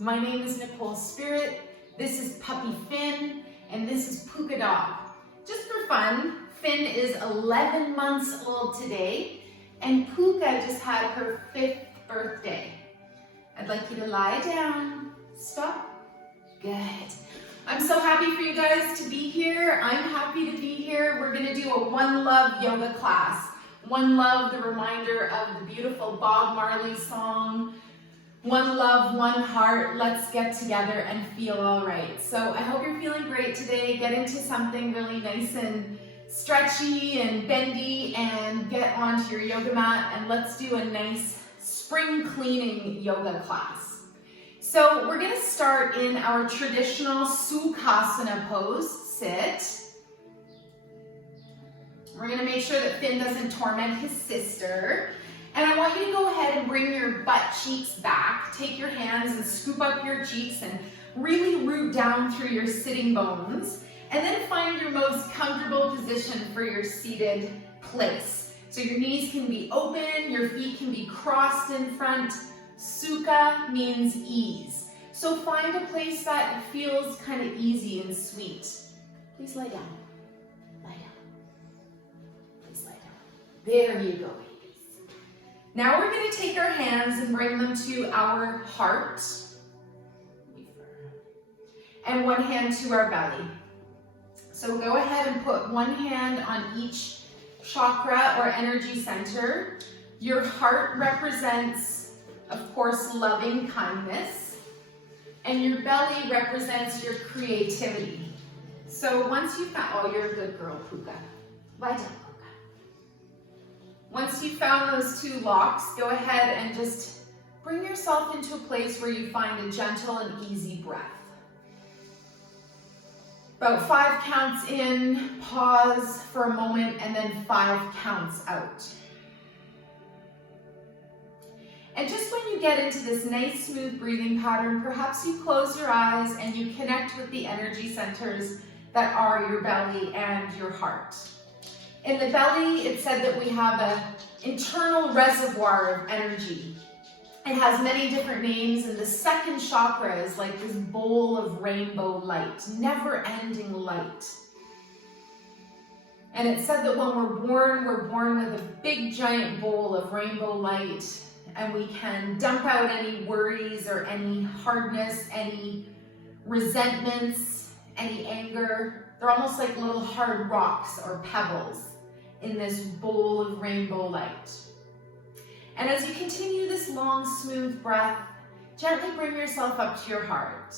My name is Nicole Spirit, this is Puppy Finn, and this is Puka Dog. Just for fun, Finn is 11 months old today, and Puka just had her 5th birthday. I'd like you to lie down. Stop. Good. I'm so happy for you guys to be here. I'm happy to be here. We're going to do a One Love yoga class. One Love, the reminder of the beautiful Bob Marley song. One love, one heart, let's get together and feel all right. So I hope you're feeling great today. Get into something really nice and stretchy and bendy and get onto your yoga mat and let's do a nice spring cleaning yoga class. So we're gonna start in our traditional Sukhasana pose, sit. We're gonna make sure that Finn doesn't torment his sister. And I want you to go ahead and bring your butt cheeks back. Take your hands and scoop up your cheeks and really root down through your sitting bones. And then find your most comfortable position for your seated place. So your knees can be open, your feet can be crossed in front. Sukha means ease. So find a place that feels kind of easy and sweet. Please lie down. Lie down. Please lie down. There you go. Now we're going to take our hands and bring them to our heart. And one hand to our belly. So go ahead and put one hand on each chakra or energy center. Your heart represents, of course, loving kindness. And your belly represents your creativity. So once you've found, oh, you're a good girl, Puka. Lie down. Once you've found those two locks, go ahead and just bring yourself into a place where you find a gentle and easy breath. About 5 counts in, pause for a moment, and then 5 counts out. And just when you get into this nice, smooth breathing pattern, perhaps you close your eyes and you connect with the energy centers that are your belly and your heart. In the belly, it said that we have an internal reservoir of energy. It has many different names, and the second chakra is like this bowl of rainbow light, never-ending light. And it said that when we're born with a big giant bowl of rainbow light, and we can dump out any worries or any hardness, any resentments, any anger. They're almost like little hard rocks or pebbles in this bowl of rainbow light. And as you continue this long, smooth breath, gently bring yourself up to your heart.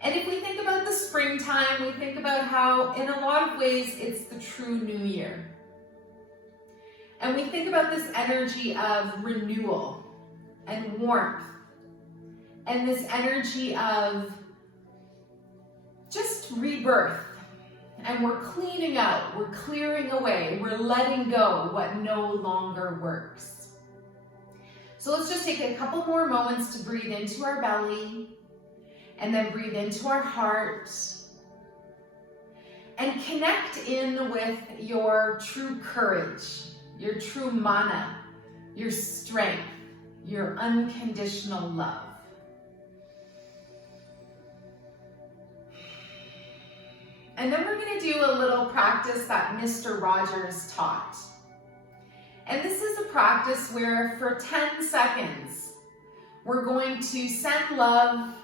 And if we think about the springtime, we think about how, in a lot of ways, it's the true new year. And we think about this energy of renewal and warmth, and this energy of just rebirth. And we're cleaning out, we're clearing away, we're letting go what no longer works. So let's just take a couple more moments to breathe into our belly and then breathe into our heart and connect in with your true courage, your true mana, your strength, your unconditional love. And then we're going to do a little practice that Mr. Rogers taught. And this is a practice where for 10 seconds, we're going to send love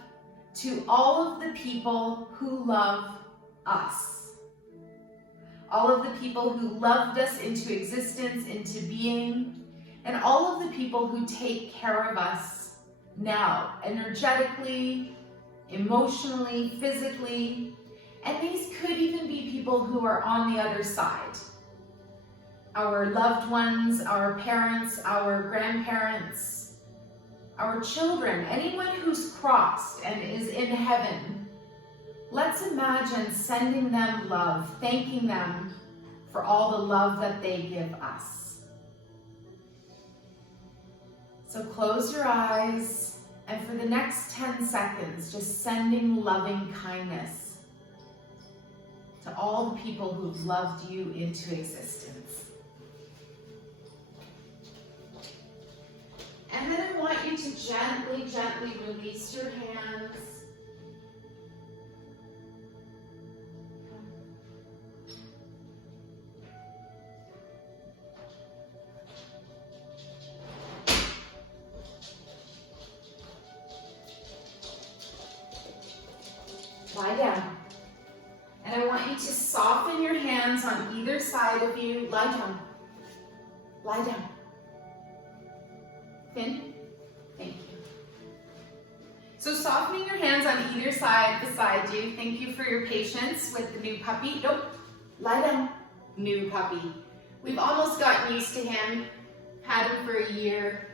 to all of the people who love us. All of the people who loved us into existence, into being, and all of the people who take care of us now, energetically, emotionally, physically. And these could even be people who are on the other side. Our loved ones, our parents, our grandparents, our children, anyone who's crossed and is in heaven. Let's imagine sending them love, thanking them for all the love that they give us. So close your eyes, and for the next 10 seconds, just sending loving kindness to all the people who've loved you into existence. And then I want you to gently, gently release your hands. Lie down. And I want you to soften your hands on either side of you. Lie down. Lie down. Finn, thank you. So softening your hands on either side beside you. Thank you for your patience with the new puppy. Nope. Lie down. New puppy. We've almost gotten used to him. Had him for a year.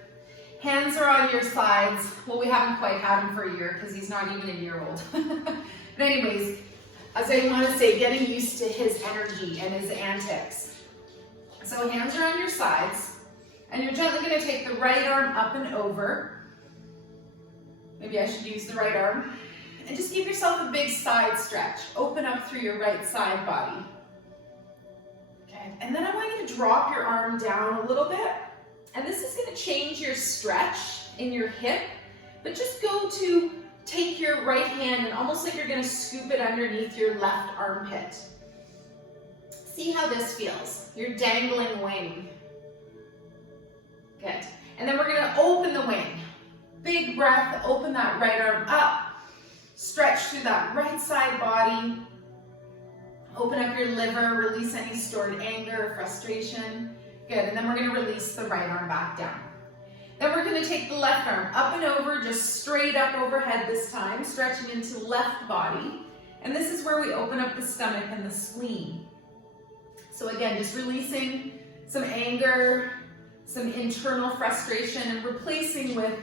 Hands are on your sides. Well, we haven't quite had him for a year because he's not even a year old. But anyways, as I want to say, getting used to his energy and his antics. So hands are on your sides, and you're gently going to take the right arm up and over. Maybe I should use the right arm. And just give yourself a big side stretch. Open up through your right side body. Okay, and then I want you to drop your arm down a little bit. And this is going to change your stretch in your hip, but just go to take your right hand and almost like you're going to scoop it underneath your left armpit. See how this feels. You're dangling wing. Good. And then we're going to open the wing. Big breath, open that right arm up. Stretch through that right side body. Open up your liver, release any stored anger or frustration. Good, and then we're going to release the right arm back down. Then we're going to take the left arm up and over, just straight up overhead this time, stretching into left body. And this is where we open up the stomach and the spleen. So again, just releasing some anger, some internal frustration, and replacing with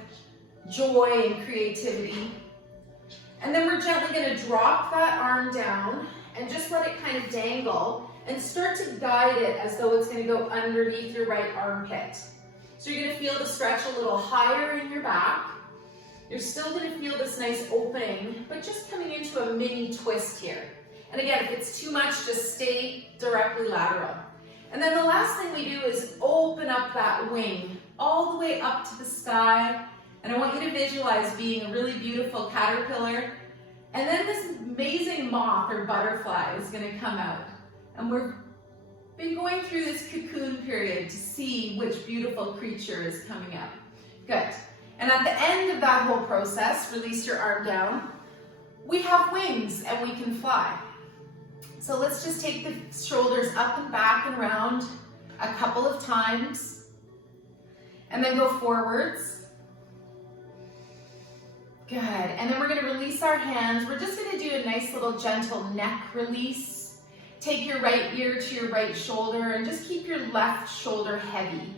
joy and creativity. And then we're gently going to drop that arm down and just let it kind of dangle and start to guide it as though it's going to go underneath your right armpit. So you're going to feel the stretch a little higher in your back. You're still going to feel this nice opening, but just coming into a mini twist here. And again, if it's too much, just stay directly lateral. And then the last thing we do is open up that wing all the way up to the sky. And I want you to visualize being a really beautiful caterpillar. And then this amazing moth or butterfly is going to come out. And we've been going through this cocoon period to see which beautiful creature is coming up. Good. And at the end of that whole process, release your arm down. We have wings and we can fly. So let's just take the shoulders up and back and around a couple of times. And then go forwards. Good. And then we're going to release our hands. We're just going to do a nice little gentle neck release. Take your right ear to your right shoulder and just keep your left shoulder heavy.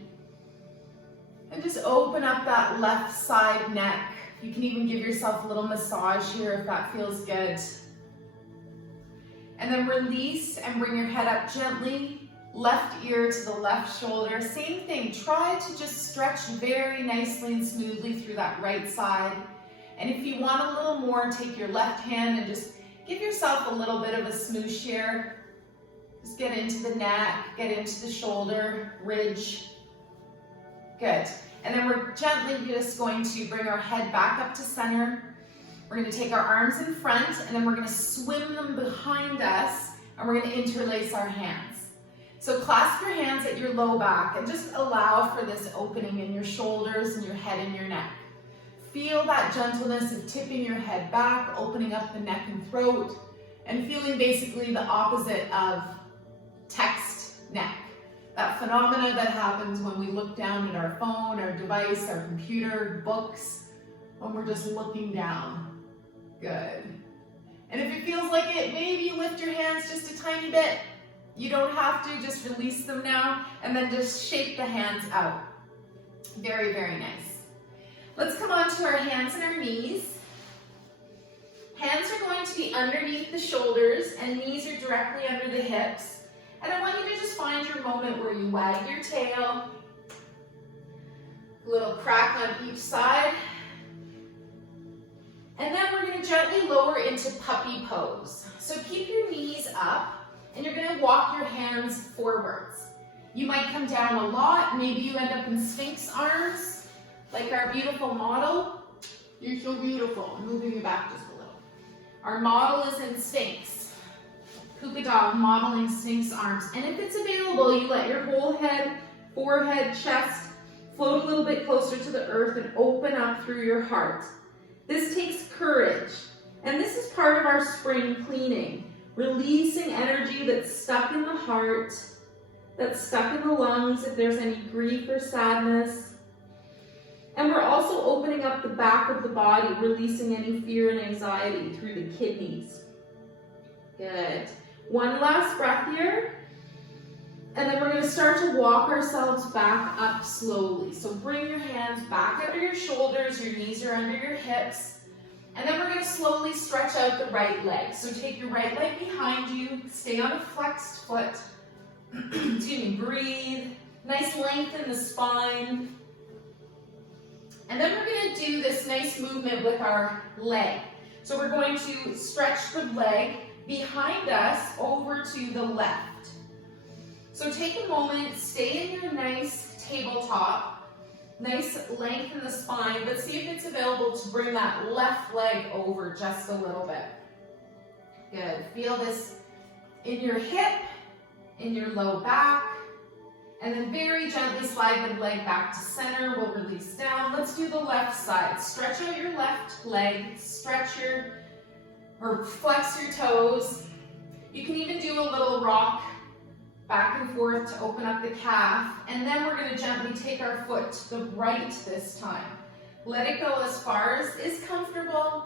And just open up that left side neck. You can even give yourself a little massage here if that feels good. And then release and bring your head up gently. Left ear to the left shoulder. Same thing. Try to just stretch very nicely and smoothly through that right side. And if you want a little more, take your left hand and just give yourself a little bit of a smoosh here. Just get into the neck, get into the shoulder, ridge. Good. And then we're gently just going to bring our head back up to center. We're going to take our arms in front and then we're going to swim them behind us and we're going to interlace our hands. So clasp your hands at your low back and just allow for this opening in your shoulders and your head and your neck. Feel that gentleness of tipping your head back, opening up the neck and throat, and feeling basically the opposite of text neck. That phenomena that happens when we look down at our phone, our device, our computer, books, when we're just looking down. Good. And if it feels like it, maybe you lift your hands just a tiny bit. You don't have to, just release them now, and then just shake the hands out. Very, very nice. Let's come on to our hands and our knees. Hands are going to be underneath the shoulders, and knees are directly under the hips. And I want you to just find your moment where you wag your tail. A little crack on each side. And then we're going to gently lower into puppy pose. So keep your knees up, and you're going to walk your hands forwards. You might come down a lot. Maybe you end up in Sphinx arms. Like our beautiful model, you're so beautiful. I'm moving you back just a little. Our model is in Sphinx. Puka dog modeling Sphinx arms. And if it's available, you let your whole head, forehead, chest float a little bit closer to the earth and open up through your heart. This takes courage. And this is part of our spring cleaning. Releasing energy that's stuck in the heart, that's stuck in the lungs if there's any grief or sadness. And we're also opening up the back of the body, releasing any fear and anxiety through the kidneys. Good. One last breath here. And then we're going to start to walk ourselves back up slowly. So bring your hands back under your shoulders, your knees are under your hips. And then we're going to slowly stretch out the right leg. So take your right leg behind you, stay on a flexed foot. Excuse me, breathe. Nice length in the spine. And then we're going to do this nice movement with our leg. So we're going to stretch the leg behind us over to the left. So take a moment, stay in your nice tabletop. Nice length in the spine, but see if it's available to bring that left leg over just a little bit. Good. Feel this in your hip, in your low back, and then very gently slide the leg back to center. We'll release down. Let's do the left side. Stretch out your left leg, flex your toes. You can even do a little rock back and forth to open up the calf, and then we're going to gently take our foot to the right this time. Let it go as far as is comfortable.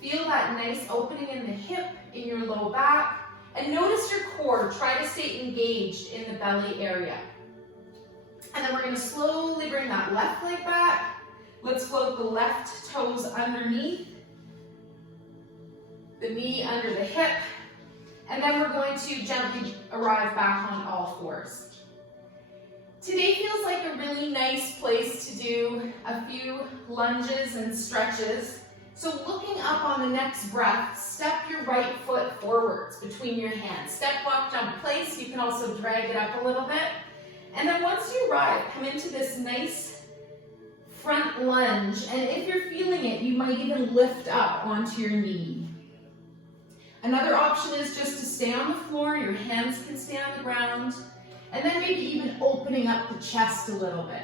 Feel that nice opening in the hip, in your low back, and notice your core. Try to stay engaged in the belly area. And then we're going to slowly bring that left leg back. Let's float the left toes underneath, the knee under the hip. And then we're going to gently arrive back on all fours. Today feels like a really nice place to do a few lunges and stretches. So looking up on the next breath, step your right foot forwards between your hands. Step, walk, jump, place. You can also drag it up a little bit. And then once you arrive, come into this nice front lunge. And if you're feeling it, you might even lift up onto your knee. Another option is just to stay on the floor, your hands can stay on the ground, and then maybe even opening up the chest a little bit.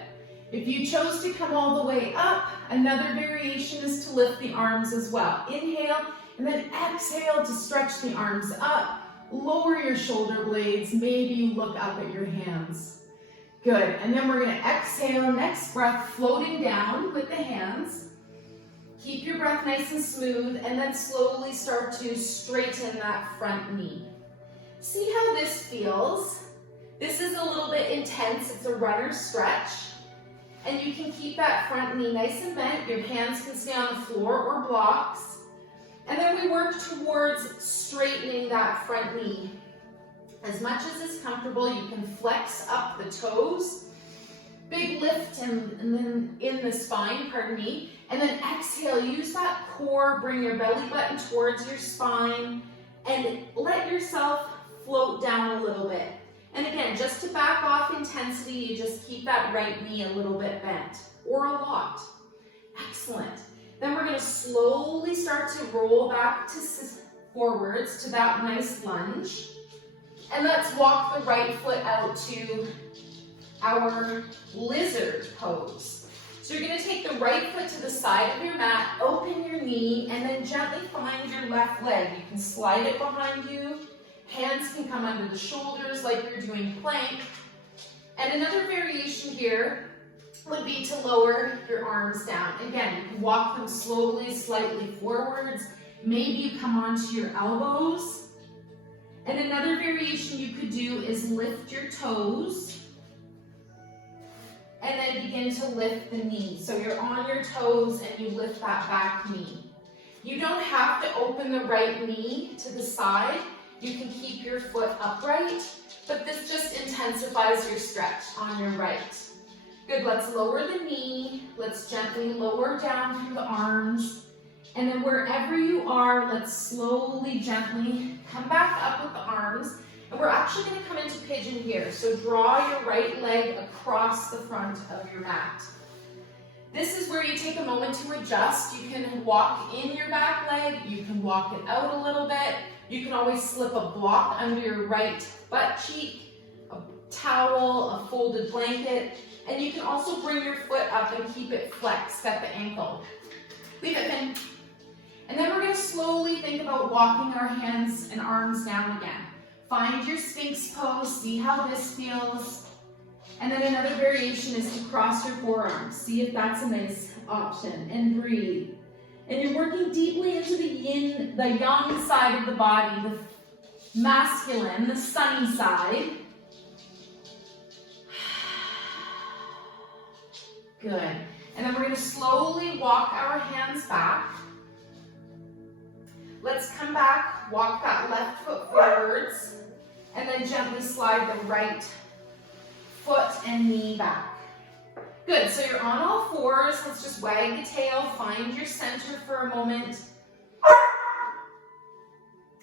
If you chose to come all the way up, another variation is to lift the arms as well. Inhale, and then exhale to stretch the arms up. Lower your shoulder blades, maybe you look up at your hands. Good, and then we're going to exhale, next breath, floating down with the hands. Keep your breath nice and smooth, and then slowly start to straighten that front knee. See how this feels? This is a little bit intense. It's a runner stretch. And you can keep that front knee nice and bent. Your hands can stay on the floor or blocks. And then we work towards straightening that front knee. As much as is comfortable, you can flex up the toes. Big lift and then in the spine, pardon me. And then exhale, use that core, bring your belly button towards your spine, and let yourself float down a little bit. And again, just to back off intensity, you just keep that right knee a little bit bent, or a lot. Excellent. Then we're going to slowly start to roll back forwards to that nice lunge. And let's walk the right foot out to our lizard pose. So you're going to take the right foot to the side of your mat, open your knee, and then gently find your left leg. You can slide it behind you. Hands can come under the shoulders like you're doing plank. And another variation here would be to lower your arms down. Again, you can walk them slowly, slightly forwards. Maybe you come onto your elbows. And another variation you could do is lift your toes and then begin to lift the knee. So you're on your toes and you lift that back knee. You don't have to open the right knee to the side. You can keep your foot upright, but this just intensifies your stretch on your right. Good, let's lower the knee. Let's gently lower down through the arms. And then wherever you are, let's slowly, gently come back up with the arms. And we're actually going to come into pigeon here. So draw your right leg across the front of your mat. This is where you take a moment to adjust. You can walk in your back leg, you can walk it out a little bit. You can always slip a block under your right butt cheek, a towel, a folded blanket, and you can also bring your foot up and keep it flexed at the ankle. Leave it in. And then we're going to slowly think about walking our hands and arms down again. Find your Sphinx pose, see how this feels. And then another variation is to cross your forearms. See if that's a nice option, and breathe. And you're working deeply into the yin, the yang side of the body, the masculine, the sunny side. Good. And then we're going to slowly walk our hands back. Let's come back, walk that left foot forwards, and then gently slide the right foot and knee back. Good, so you're on all fours. Let's just wag the tail, find your center for a moment.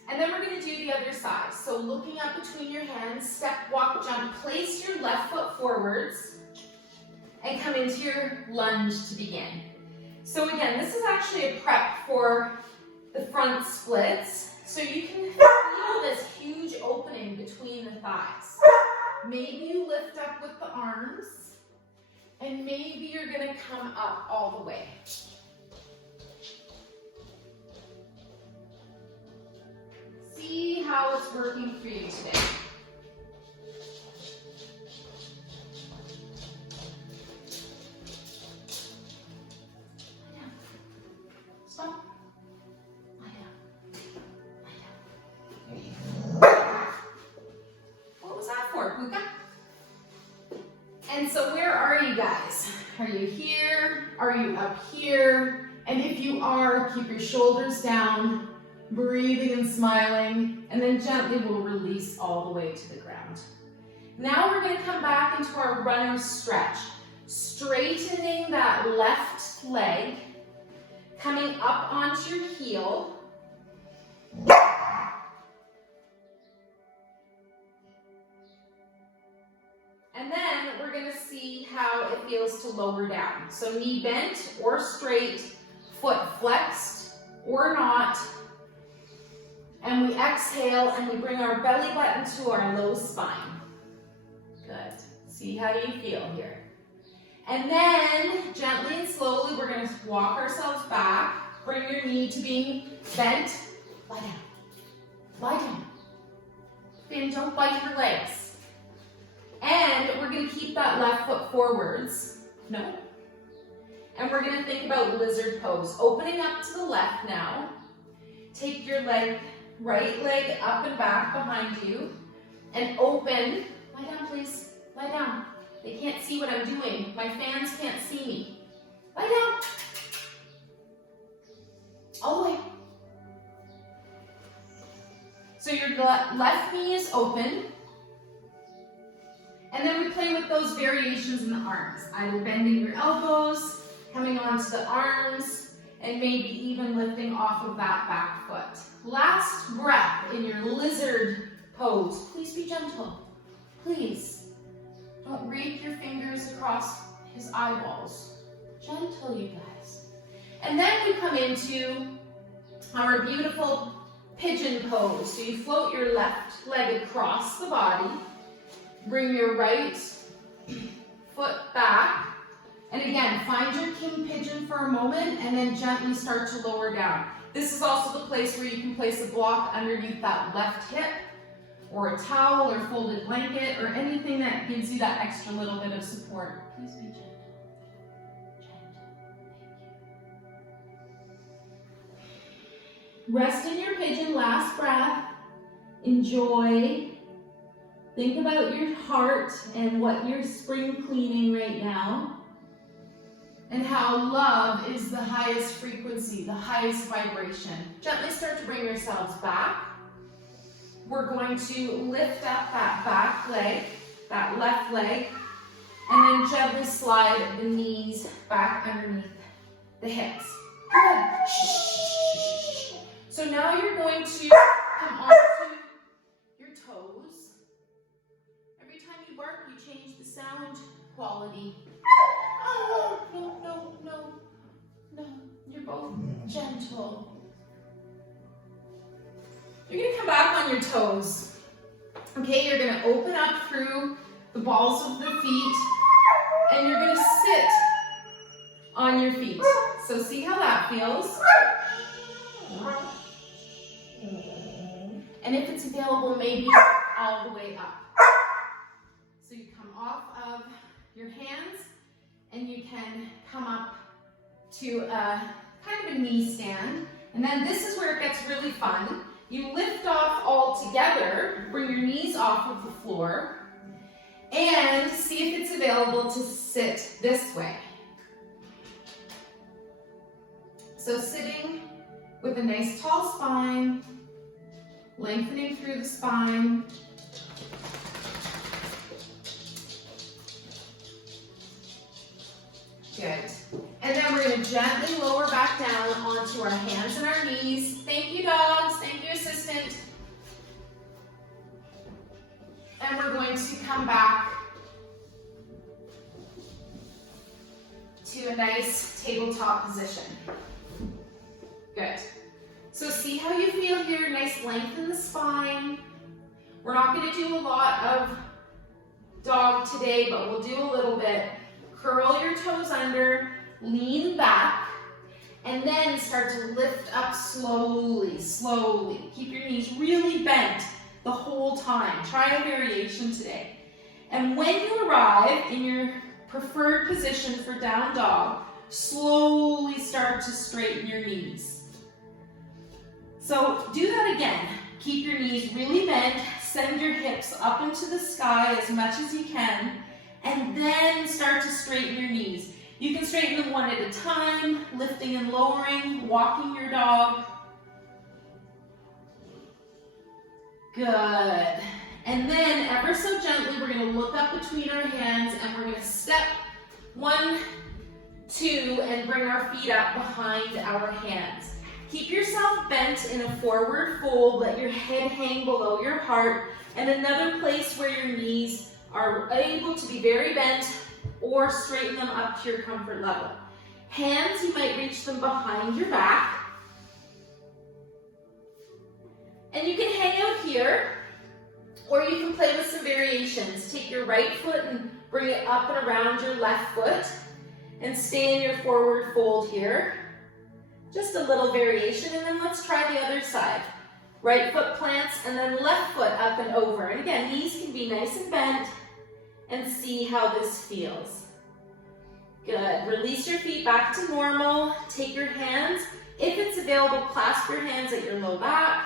And then we're going to do the other side. So looking up between your hands, step, walk, jump, place your left foot forwards, and come into your lunge to begin. So again, this is actually a prep for the front splits. So you can feel this huge opening between the thighs. Maybe you lift up with the arms, and maybe you're going to come up all the way. See how it's working for you today. Stop. Lie down. Lie down. There you go. What was that for, Puka? And so where are you guys? Are you here? Are you up here? And if you are, keep your shoulders down, breathing and smiling, and then gently we'll release all the way to the ground. Now we're going to come back into our runner stretch, straightening that left leg, coming up onto your heel. And then we're going to see how it feels to lower down. So knee bent or straight, foot flexed or not. And we exhale and we bring our belly button to our low spine. Good. See how you feel here. And then gently and slowly we're going to walk ourselves back. Bring your knee to being bent. Lie down. Lie down. And don't bite your legs. And we're going to keep that left foot forwards. No. And we're going to think about lizard pose. Opening up to the left now. Take your leg, right leg up and back behind you. And open. Lie down, please. Lie down. They can't see what I'm doing. My fans can't see me. Lie down. All the way. So your left knee is open. And then we play with those variations in the arms. Either bending your elbows, coming onto the arms, and maybe even lifting off of that back foot. Last breath in your lizard pose. Please be gentle. Please. Don't rake your fingers across his eyeballs. Gentle, you guys. And then we come into our beautiful pigeon pose. So you float your left leg across the body. Bring your right foot back. And again, find your king pigeon for a moment and then gently start to lower down. This is also the place where you can place a block underneath that left hip or a towel or folded blanket or anything that gives you that extra little bit of support. Please be gentle. Rest in your pigeon, last breath. Enjoy. Think about your heart and what you're spring cleaning right now. And how love is the highest frequency, the highest vibration. Gently start to bring yourselves back. We're going to lift up that back leg, that left leg, and then gently slide the knees back underneath the hips. Good. So now you're going to come onto your toes. Every time you bark, you change the sound quality. Oh, no, no, You're gonna come back on your toes. Okay, you're gonna open up through the balls of the feet, and you're gonna sit on your feet. So see how that feels. And if it's available, maybe all the way up. So you come off of your hands, and you can come up to a kind of a knee stand. And then this is where it gets really fun. You lift off all together, bring your knees off of the floor, and see if it's available to sit this way. So sitting with a nice tall spine, lengthening through the spine. Good. And then we're going to gently lower back down onto our hands and our knees. Thank you, dogs. Thank you, assistant. And we're going to come back to a nice tabletop position. Good. So see how you feel here, nice length in the spine. We're not going to do a lot of dog today, but we'll do a little bit. Curl your toes under, lean back, and then start to lift up slowly, slowly. Keep your knees really bent the whole time. Try a variation today. And when you arrive in your preferred position for down dog, slowly start to straighten your knees. So do that again. Keep your knees really bent, send your hips up into the sky as much as you can, and then start to straighten your knees. You can straighten them one at a time, lifting and lowering, walking your dog. Good. And then ever so gently, we're going to look up between our hands and we're going to step 1, 2, and bring our feet up behind our hands. Keep yourself bent in a forward fold, let your head hang below your heart, and another place where your knees are able to be very bent or straighten them up to your comfort level. Hands, you might reach them behind your back. And you can hang out here, or you can play with some variations. Take your right foot and bring it up and around your left foot, and stay in your forward fold here. Just a little variation, and then let's try the other side. Right foot plants, and then left foot up and over. And again, knees can be nice and bent, and see how this feels. Good. Release your feet back to normal. Take your hands, if it's available, clasp your hands at your low back.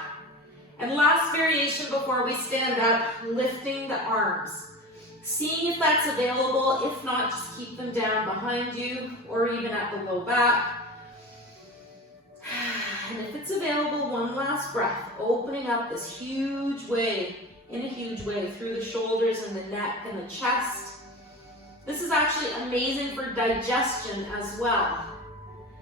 And last variation before we stand up, lifting the arms. Seeing if that's available. If not, just keep them down behind you or even at the low back. And if it's available, one last breath, opening up this huge way, in a huge way, through the shoulders and the neck and the chest. This is actually amazing for digestion as well.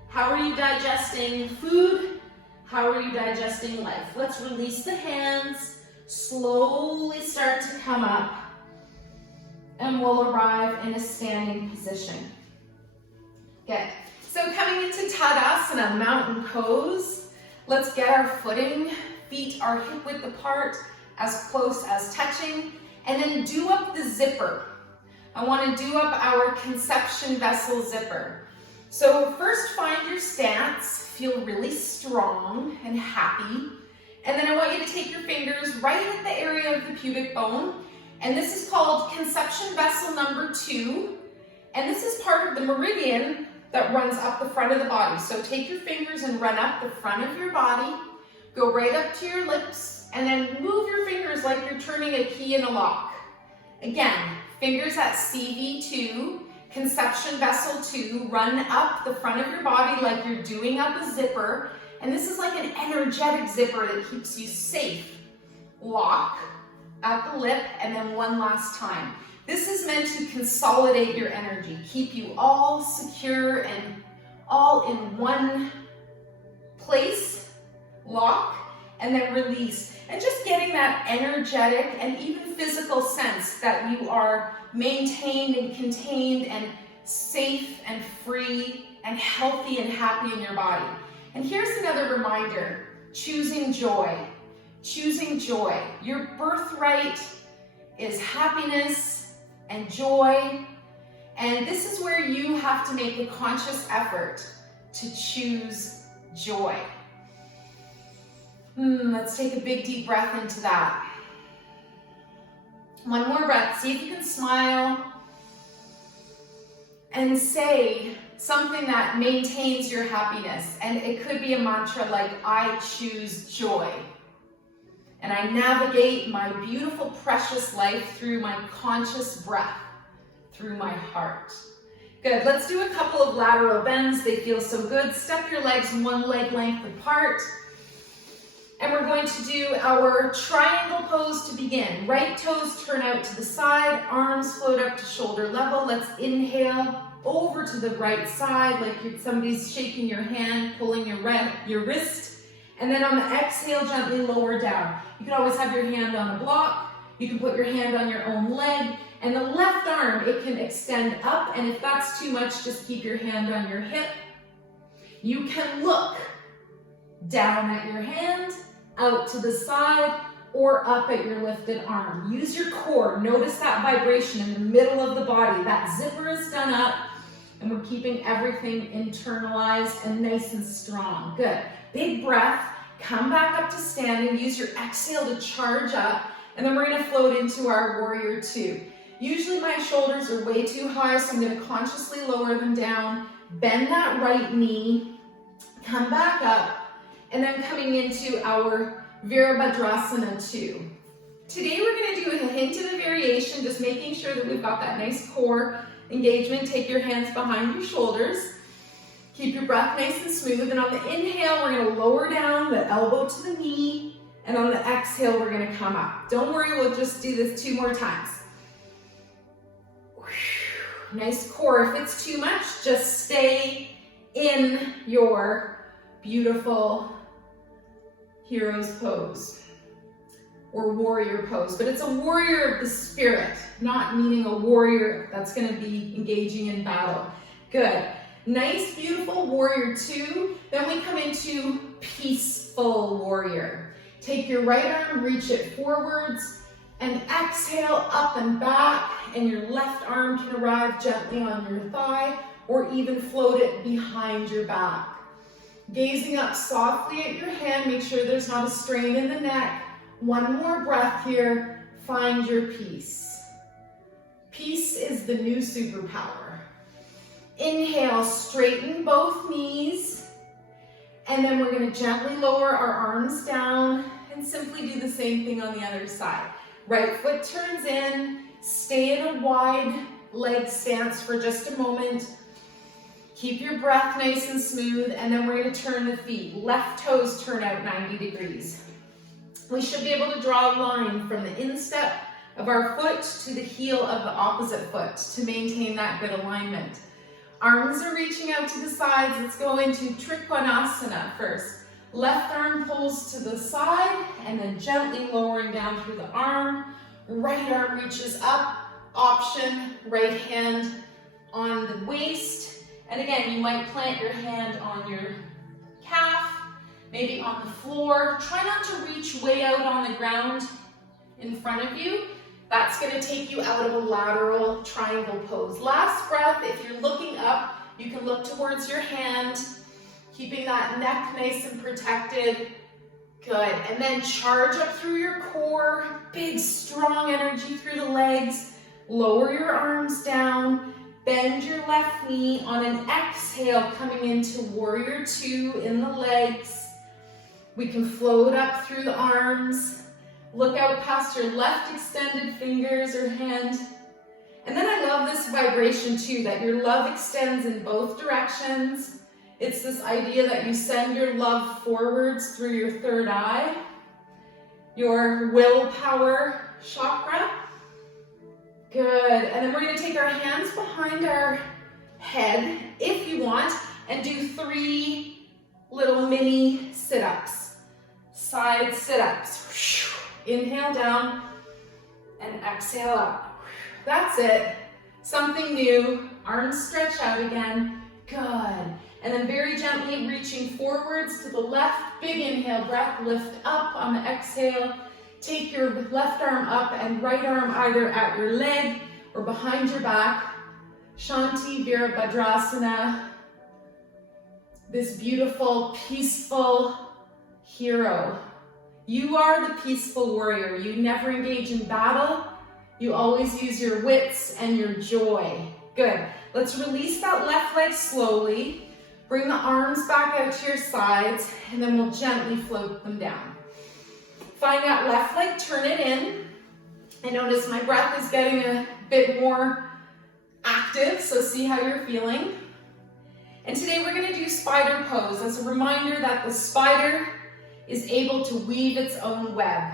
How are you digesting food? How are you digesting life? Let's release the hands, slowly start to come up, and we'll arrive in a standing position. Good. So coming into Dandasana, mountain pose, let's get our footing, feet are hip width apart, as close as touching, and then do up the zipper. I want to do up our conception vessel zipper. So first find your stance, feel really strong and happy, and then I want you to take your fingers right at the area of the pubic bone, and this is called conception vessel number 2, and this is part of the meridian that runs up the front of the body. So take your fingers and run up the front of your body, go right up to your lips, and then move your fingers like you're turning a key in a lock. Again, fingers at CV2, conception vessel 2, run up the front of your body like you're doing up a zipper, and this is like an energetic zipper that keeps you safe. Lock at the lip, and then one last time. This is meant to consolidate your energy, keep you all secure and all in one place, lock, and then release. And just getting that energetic and even physical sense that you are maintained and contained and safe and free and healthy and happy in your body. And here's another reminder, choosing joy. choosing joy. Your birthright is happiness and joy. And this is where you have to make a conscious effort to choose joy. Let's take a big deep breath into that. One more breath. See if you can smile and say something that maintains your happiness. And it could be a mantra like, I choose joy. And I navigate my beautiful, precious life through my conscious breath, through my heart. Good. Let's do a couple of lateral bends. They feel so good. Step your legs one leg length apart. And we're going to do our triangle pose to begin. Right toes turn out to the side, arms float up to shoulder level. Let's inhale over to the right side like somebody's shaking your hand, pulling your wrist. And then on the exhale, gently lower down. You can always have your hand on a block. You can put your hand on your own leg. And the left arm, it can extend up. And if that's too much, just keep your hand on your hip. You can look down at your hand, out to the side, or up at your lifted arm. Use your core. Notice that vibration in the middle of the body. That zipper is done up, and we're keeping everything internalized and nice and strong. Good. Big breath. Come back up to standing. Use your exhale to charge up, and then we're going to float into our warrior two. Usually my shoulders are way too high, so I'm going to consciously lower them down. Bend that right knee. Come back up. And then coming into our Veerabhadrasana 2. Today we're going to do a hint of a variation, just making sure that we've got that nice core engagement. Take your hands behind your shoulders. Keep your breath nice and smooth. And on the inhale, we're going to lower down the elbow to the knee. And on the exhale, we're going to come up. Don't worry, we'll just do this 2 more times. Nice core. If it's too much, just stay in your beautiful hero's pose or warrior pose, but it's a warrior of the spirit, not meaning a warrior that's going to be engaging in battle. Good. Nice, beautiful warrior two. Then we come into peaceful warrior. Take your right arm, reach it forwards, and exhale up and back, and your left arm can arrive gently on your thigh or even float it behind your back. Gazing up softly at your hand, make sure there's not a strain in the neck. One more breath here, find your peace. Peace is the new superpower. Inhale, straighten both knees, and then we're going to gently lower our arms down and simply do the same thing on the other side. Right foot turns in, stay in a wide leg stance for just a moment. Keep your breath nice and smooth, and then we're going to turn the feet. Left toes turn out 90 degrees. We should be able to draw a line from the instep of our foot to the heel of the opposite foot to maintain that good alignment. Arms are reaching out to the sides. Let's go into Tripwanasana first. Left arm pulls to the side, and then gently lowering down through the arm. Right arm reaches up. Option, right hand on the waist. And again, you might plant your hand on your calf, maybe on the floor. Try not to reach way out on the ground in front of you. That's going to take you out of a lateral triangle pose. Last breath, if you're looking up, you can look towards your hand, keeping that neck nice and protected. Good. And then charge up through your core, big strong energy through the legs. Lower your arms down. Bend your left knee on an exhale, coming into warrior two in the legs. We can float up through the arms. Look out past your left extended fingers or hand. And then I love this vibration too, that your love extends in both directions. It's this idea that you send your love forwards through your third eye, your willpower chakra. Good. And then we're going to take our hands behind our head, if you want, and do 3 little mini sit-ups. Side sit-ups. Inhale down and exhale up. That's it. Something new. Arms stretch out again. Good. And then very gently reaching forwards to the left. Big inhale, breath, lift up on the exhale. Take your left arm up and right arm either at your leg or behind your back. Shanti Veerabhadrasana. This beautiful, peaceful hero. You are the peaceful warrior. You never engage in battle. You always use your wits and your joy. Good. Let's release that left leg slowly. Bring the arms back out to your sides, and then we'll gently float them down. Find that left leg, turn it in. I notice my breath is getting a bit more active, so see how you're feeling. And today we're going to do spider pose as a reminder that the spider is able to weave its own web.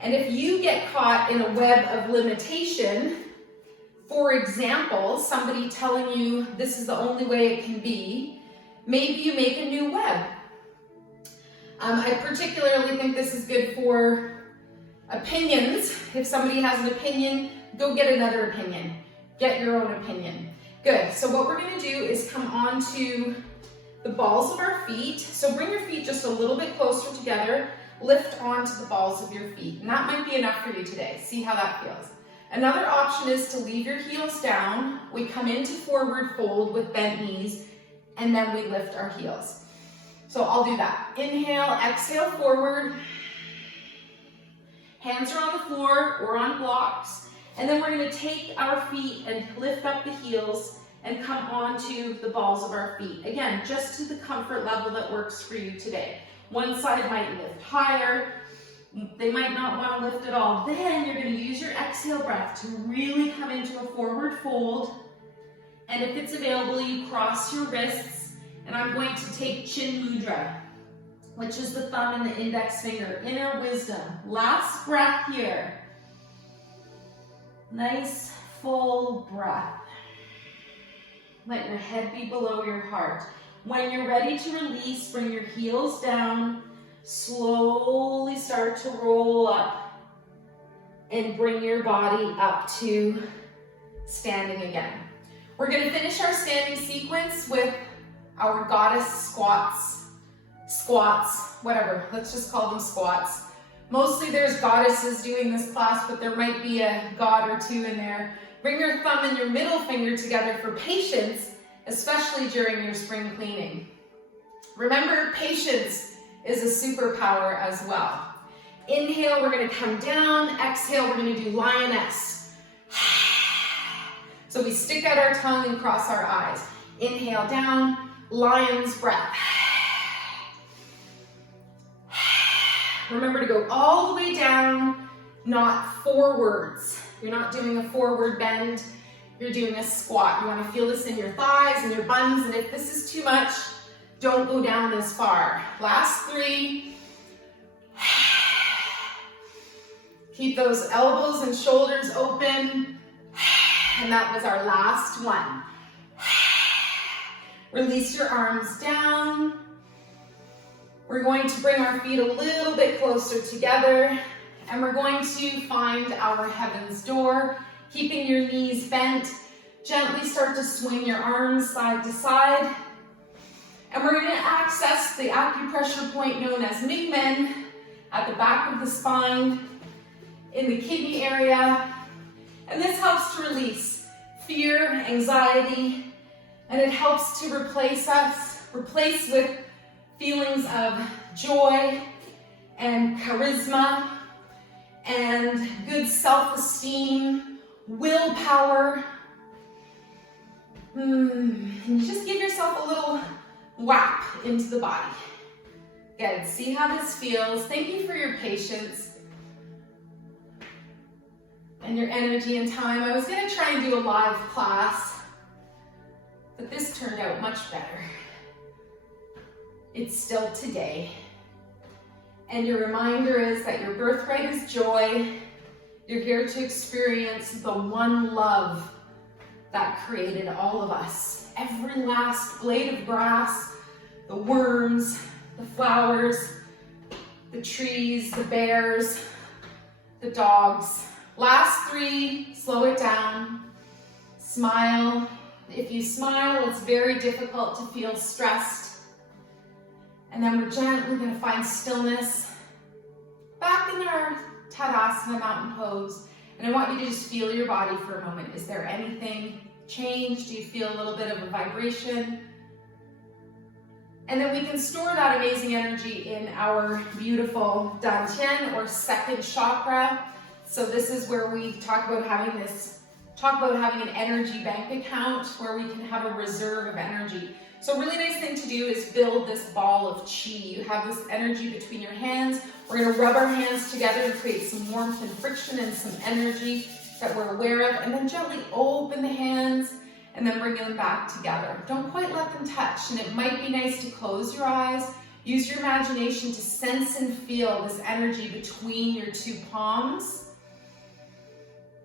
And if you get caught in a web of limitation, for example, somebody telling you this is the only way it can be, maybe you make a new web. I particularly think this is good for opinions. If somebody has an opinion, go get another opinion. Get your own opinion. Good. So what we're going to do is come onto the balls of our feet. So bring your feet just a little bit closer together. Lift onto the balls of your feet. And that might be enough for you today. See how that feels. Another option is to leave your heels down. We come into forward fold with bent knees, and then we lift our heels. So I'll do that. Inhale, exhale forward. Hands are on the floor or on blocks. And then we're going to take our feet and lift up the heels and come onto the balls of our feet. Again, just to the comfort level that works for you today. One side might lift higher. They might not want to lift at all. Then you're going to use your exhale breath to really come into a forward fold. And if it's available, you cross your wrists. And I'm going to take Chin Mudra, which is the thumb and the index finger. Inner wisdom. Last breath here. Nice full breath. Let your head be below your heart. When you're ready to release, bring your heels down. Slowly start to roll up and bring your body up to standing again. We're going to finish our standing sequence with our goddess squats, whatever. Let's just call them squats. Mostly there's goddesses doing this class, but there might be a god or two in there. Bring your thumb and your middle finger together for patience, especially during your spring cleaning. Remember, patience is a superpower as well. Inhale, we're going to come down. Exhale, we're going to do lioness. So we stick out our tongue and cross our eyes. Inhale down, lion's breath. Remember to go all the way down, not forwards. You're not doing a forward bend. You're doing a squat. You want to feel this in your thighs and your buns, and if this is too much, don't go down as far. Last 3. Keep those elbows and shoulders open. And that was our last one. Release your arms down. We're going to bring our feet a little bit closer together. And we're going to find our heaven's door. Keeping your knees bent. Gently start to swing your arms side to side. And we're going to access the acupressure point known as Migmen at the back of the spine, in the kidney area. And this helps to release fear, anxiety, and it helps to replace with feelings of joy and charisma and good self-esteem, willpower. And just give yourself a little whap into the body. Good. See how this feels. Thank you for your patience and your energy and time. I was going to try and do a live class, but this turned out much better. It's still today. And your reminder is that your birthright is joy. You're here to experience the one love that created all of us. Every last blade of grass, the worms, the flowers, the trees, the bears, the dogs. Last 3, slow it down. Smile, If you smile, it's very difficult to feel stressed. And then we're gently going to find stillness back in our Tadasana mountain pose. And I want you to just feel your body for a moment. Is there anything changed? Do you feel a little bit of a vibration? And then we can store that amazing energy in our beautiful Dantian or second chakra. So this is where we talk about having an energy bank account where we can have a reserve of energy. So a really nice thing to do is build this ball of chi. You have this energy between your hands. We're going to rub our hands together and create some warmth and friction and some energy that we're aware of. And then gently open the hands and then bring them back together. Don't quite let them touch. And it might be nice to close your eyes. Use your imagination to sense and feel this energy between your two palms.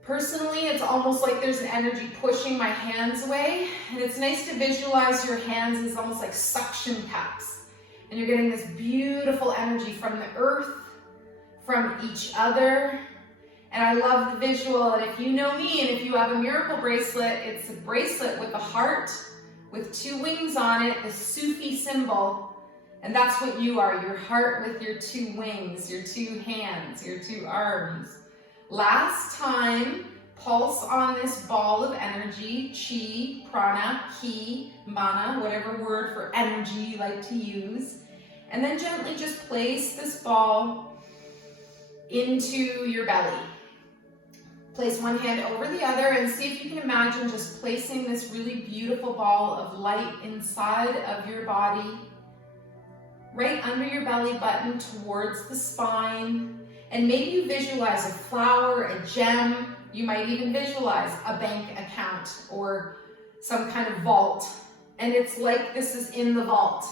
Personally, it's almost like there's an energy pushing my hands away, and it's nice to visualize your hands as almost like suction cups. And you're getting this beautiful energy from the earth, from each other. And I love the visual, and if you know me, and if you have a miracle bracelet, it's a bracelet with a heart, with two wings on it, the Sufi symbol. And that's what you are, your heart with your two wings, your two hands, your two arms. Last time, pulse on this ball of energy, chi, prana, ki, mana, whatever word for energy you like to use. And then gently just place this ball into your belly. Place one hand over the other and see if you can imagine just placing this really beautiful ball of light inside of your body, right under your belly button towards the spine. And maybe you visualize a flower, a gem. You might even visualize a bank account or some kind of vault. And it's like this is in the vault.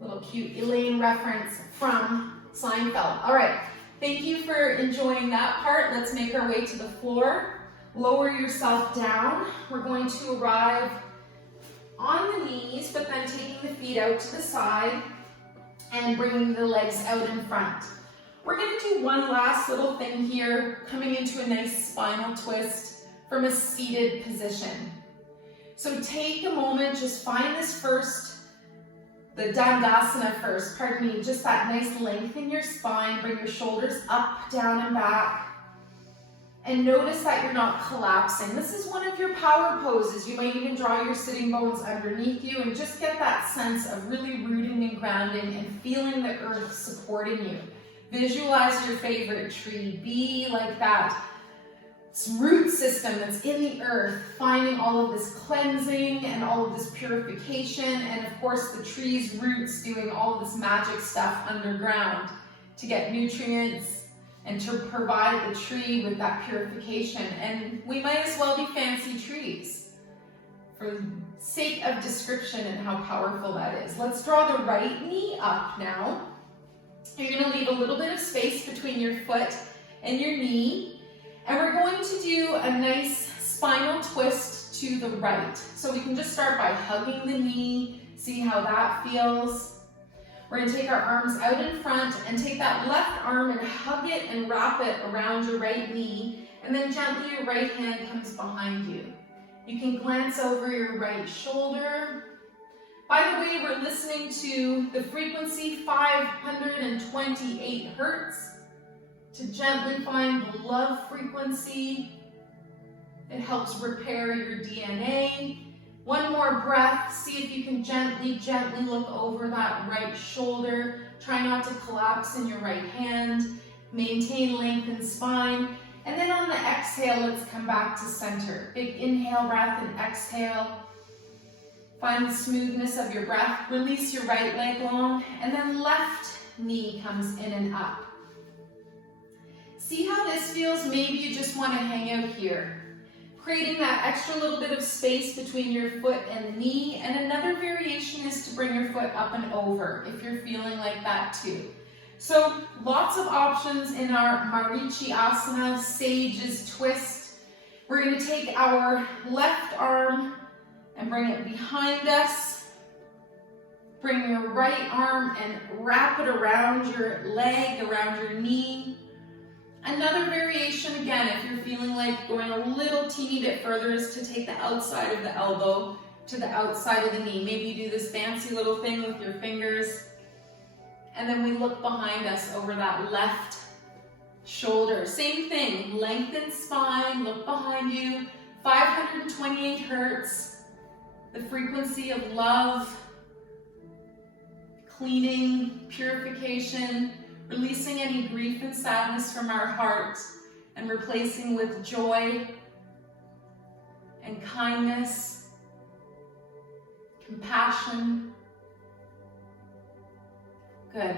Little cute Elaine reference from Seinfeld. All right, thank you for enjoying that part. Let's make our way to the floor. Lower yourself down. We're going to arrive on the knees, but then taking the feet out to the side and bringing the legs out in front. We're going to do one last little thing here, coming into a nice spinal twist from a seated position. So take a moment, just find this first, the Dandasana first, pardon me, just that nice length in your spine. Bring your shoulders up, down, and back. And notice that you're not collapsing. This is one of your power poses. You might even draw your sitting bones underneath you and just get that sense of really rooting and grounding and feeling the earth supporting you. Visualize your favorite tree. Be like that root system that's in the earth, finding all of this cleansing and all of this purification. And of course, the tree's roots doing all of this magic stuff underground to get nutrients and to provide the tree with that purification. And we might as well be fancy trees for the sake of description and how powerful that is. Let's draw the right knee up now. You're going to leave a little bit of space between your foot and your knee. And we're going to do a nice spinal twist to the right. So we can just start by hugging the knee, see how that feels. We're going to take our arms out in front and take that left arm and hug it and wrap it around your right knee. And then gently your right hand comes behind you. You can glance over your right shoulder. By the way, we're listening to the frequency 528 Hertz to gently find the love frequency. It helps repair your DNA. One more breath. See if you can gently look over that right shoulder. Try not to collapse in your right hand. Maintain length in spine. And then on the exhale, let's come back to center. Big inhale breath and exhale. Find the smoothness of your breath. Release your right leg long. And then left knee comes in and up. See how this feels? Maybe you just want to hang out here. Creating that extra little bit of space between your foot and the knee. And another variation is to bring your foot up and over if you're feeling like that too. So lots of options in our Marichi Asana, Sage's Twist. We're going to take our left arm and bring it behind us. Bring your right arm and wrap it around your leg, around your knee. Another variation, again, if you're feeling like going a little teeny bit further, is to take the outside of the elbow to the outside of the knee. Maybe you do this fancy little thing with your fingers, and then we look behind us over that left shoulder. Same thing, lengthen spine, look behind you. 528 hertz, the frequency of love, cleaning, purification, releasing any grief and sadness from our heart and replacing with joy and kindness, compassion. Good.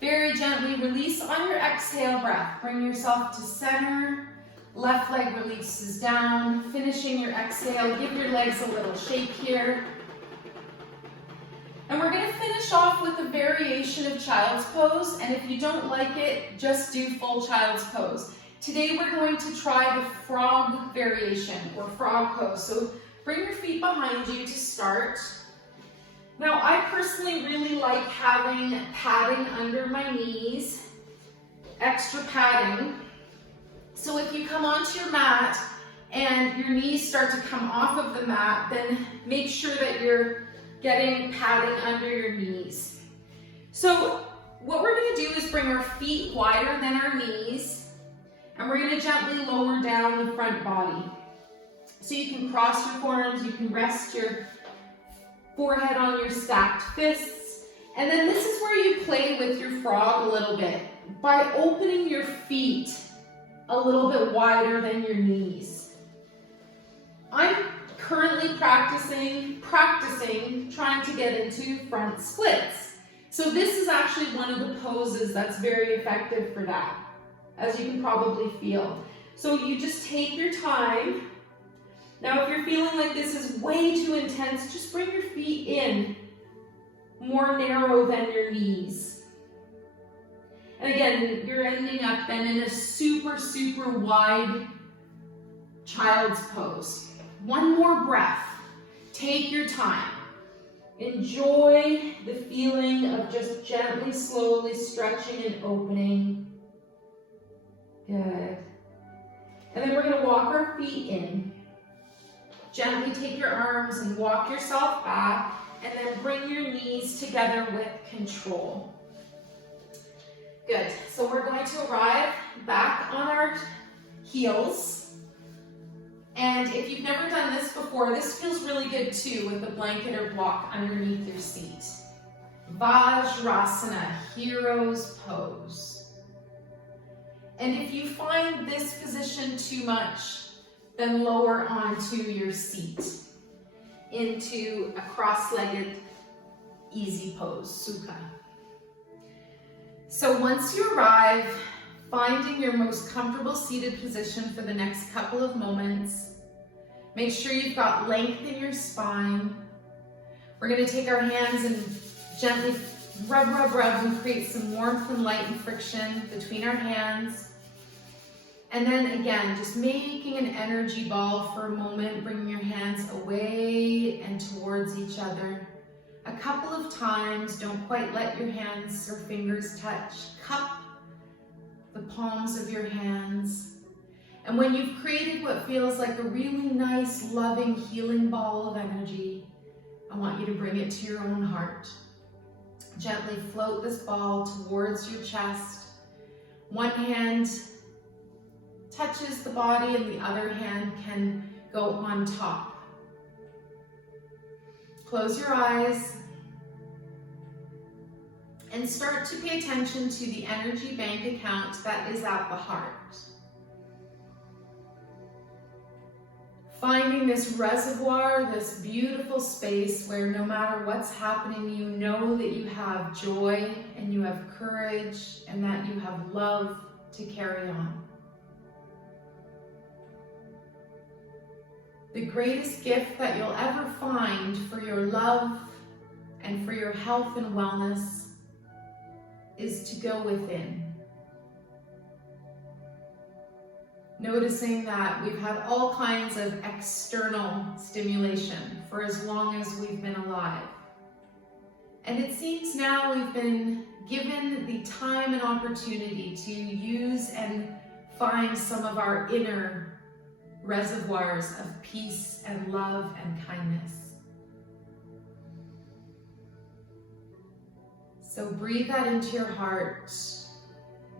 Very gently release on your exhale breath. Bring yourself to center. Left leg releases down. Finishing your exhale, give your legs a little shake here. And we're going to finish off with a variation of child's pose, and if you don't like it, just do full child's pose. Today we're going to try the frog variation, or frog pose. So bring your feet behind you to start. Now I personally really like having padding under my knees, extra padding. So if you come onto your mat and your knees start to come off of the mat, then make sure that you're getting padding under your knees. So what we're going to do is bring our feet wider than our knees, and we're going to gently lower down the front body. So you can cross your forearms, you can rest your forehead on your stacked fists, and then this is where you play with your frog a little bit by opening your feet a little bit wider than your knees. I'm currently practicing trying to get into front splits. So this is actually one of the poses that's very effective for that, as you can probably feel. So you just take your time. Now if you're feeling like this is way too intense, just bring your feet in more narrow than your knees. And again, you're ending up then in a super, super wide child's pose. One more breath. Take your time. Enjoy the feeling of just gently, slowly stretching and opening. Good. And then we're going to walk our feet in. Gently take your arms and walk yourself back, and then bring your knees together with control. Good. So we're going to arrive back on our heels. And if you've never done this before, this feels really good too with a blanket or block underneath your seat. Vajrasana, hero's pose. And if you find this position too much, then lower onto your seat into a cross-legged easy pose, Sukha. So once you arrive, finding your most comfortable seated position for the next couple of moments. Make sure you've got length in your spine. We're going to take our hands and gently rub and create some warmth and light and friction between our hands. And then again, just making an energy ball for a moment, bringing your hands away and towards each other. A couple of times, don't quite let your hands or fingers touch. Cup the palms of your hands. And when you've created what feels like a really nice, loving, healing ball of energy, I want you to bring it to your own heart. Gently float this ball towards your chest. One hand touches the body and the other hand can go on top. Close your eyes and start to pay attention to the energy bank account that is at the heart. Finding this reservoir, this beautiful space where no matter what's happening, you know that you have joy and you have courage and that you have love to carry on. The greatest gift that you'll ever find for your love and for your health and wellness is to go within. Noticing that we've had all kinds of external stimulation for as long as we've been alive. And it seems now we've been given the time and opportunity to use and find some of our inner reservoirs of peace and love and kindness. So breathe that into your heart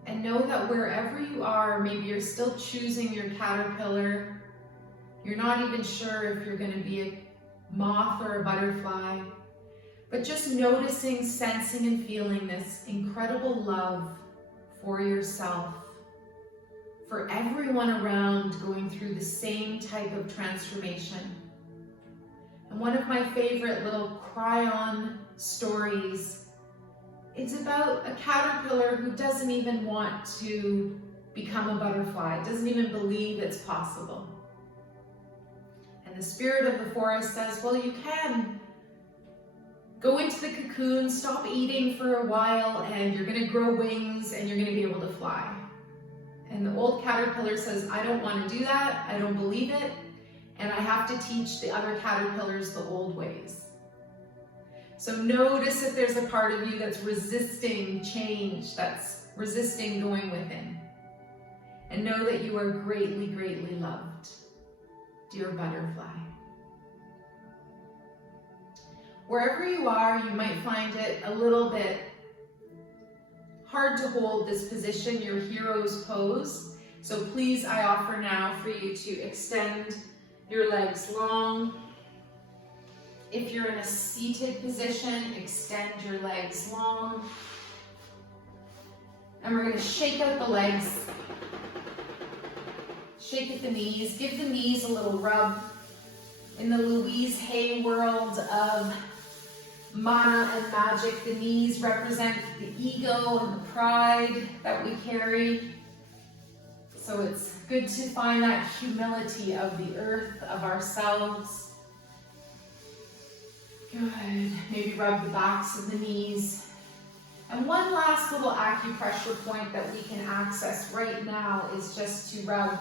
and know that wherever you are, maybe you're still choosing your caterpillar, you're not even sure if you're going to be a moth or a butterfly, but just noticing, sensing, and feeling this incredible love for yourself, for everyone around going through the same type of transformation. And one of my favorite little cry-on stories is about a caterpillar who doesn't even want to become a butterfly, doesn't even believe it's possible. And the spirit of the forest says, well, you can go into the cocoon, stop eating for a while, and you're gonna grow wings and you're gonna be able to fly. And the old caterpillar says, I don't want to do that, I don't believe it, and I have to teach the other caterpillars the old ways. So notice if there's a part of you that's resisting change, that's resisting going within. And know that you are greatly, greatly loved, dear butterfly. Wherever you are, you might find it a little bit hard to hold this position, your hero's pose. So please, I offer now for you to extend your legs long. If you're in a seated position, extend your legs long. And we're going to shake out the legs. Shake at the knees. Give the knees a little rub. In the Louise Hay world of mana and magic, the knees represent the ego and the pride that we carry. So it's good to find that humility of the earth, of ourselves. Good. Maybe rub the backs of the knees. And one last little acupressure point that we can access right now is just to rub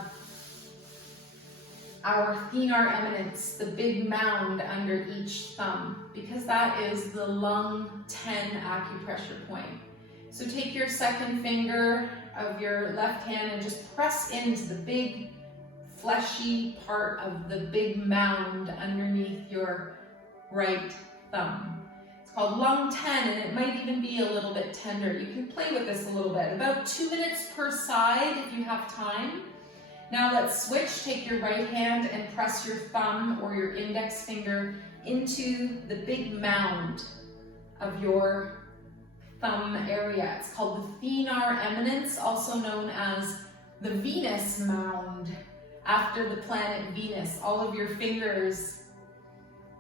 our thenar eminence, the big mound under each thumb, because that is the lung 10 acupressure point. So take your second finger of your left hand and just press into the big fleshy part of the big mound underneath your right thumb. It's called lung 10, and it might even be a little bit tender. You can play with this a little bit, about 2 minutes per side if you have time. Now let's switch. Take your right hand and press your thumb or your index finger into the big mound of your thumb area. It's called the thenar eminence, also known as the Venus mound, after the planet Venus. All of your fingers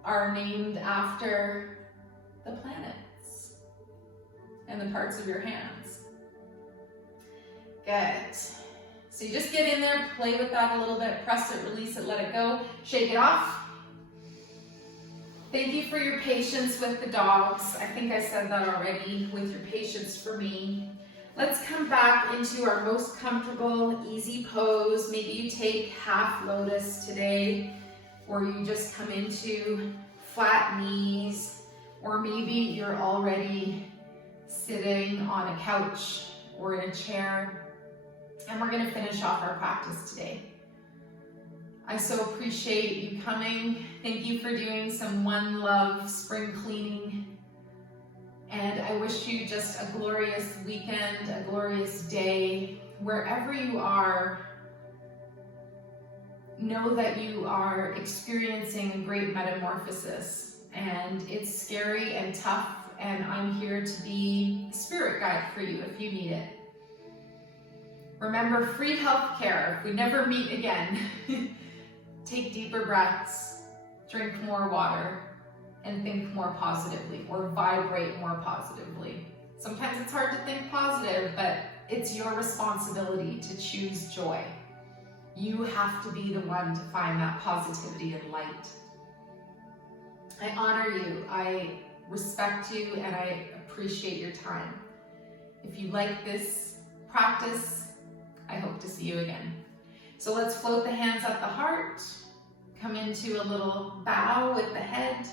are named after the planets and the parts of your hands. Good. So you just get in there, play with that a little bit, press it, release it, let it go, shake it off. Thank you for your patience with the dogs. I think I said that already, with your patience for me. Let's come back into our most comfortable, easy pose. Maybe you take half lotus today, or you just come into flat knees, or maybe you're already sitting on a couch or in a chair. And we're going to finish off our practice today. I so appreciate you coming. Thank you for doing some One Love spring cleaning. And I wish you just a glorious weekend, a glorious day. Wherever you are, know that you are experiencing a great metamorphosis. And it's scary and tough, and I'm here to be a spirit guide for you if you need it. Remember, free healthcare. If we never meet again, take deeper breaths, drink more water, and think more positively, or vibrate more positively. Sometimes it's hard to think positive, but it's your responsibility to choose joy. You have to be the one to find that positivity and light. I honor you, I respect you, and I appreciate your time. If you like this practice, I hope to see you again. So let's float the hands up the heart, come into a little bow with the head.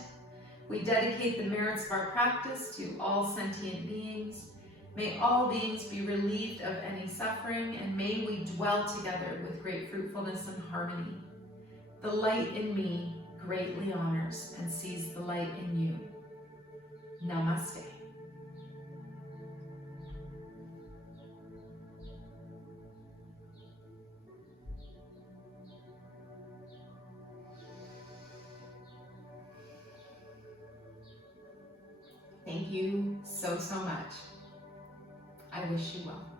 We dedicate the merits of our practice to all sentient beings. May all beings be relieved of any suffering, and may we dwell together with great fruitfulness and harmony. The light in me greatly honors and sees the light in you. Namaste. Thank you so, so much. I wish you well.